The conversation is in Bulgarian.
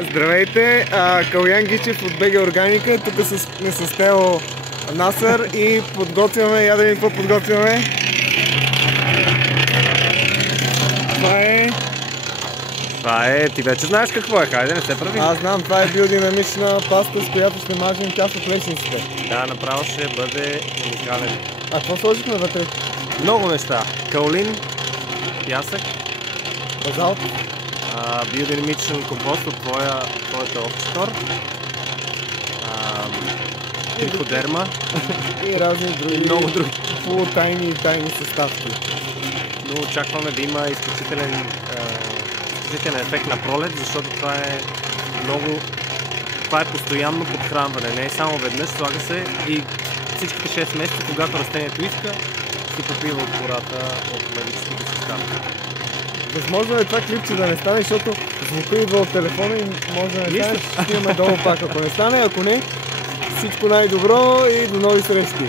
Здравейте, Калян Гичев от БГ Органика. Тук сме с Тео Насър и подготвяме, я да видим какво подготвяме. Това е, ти вече знаеш какво е, хайде, не се прави. Аз знам, това е биодинамична паста, с която ще мажем тясно в лесниците. Да, направо ще бъде уникален. А какво сложихме вътре? Много неща. Каолин, пясък, Базалт, биодинамичен компост от твоята офшор, триходерма и разни други, и много други. Полутайни и тайни съставки. Но очакваме да има изключителен ефект на пролет, защото това е постоянно подхранване, не е само веднъж, слага се и всичките 6 месеца, когато растението иска, си попива от кората от магическите съставки. Възможно е това клипче да не стане, защото звука идва от телефона и може да не стане, ще имаме долу пак, ако не стане, ако не, всичко най-добро и до нови срещи!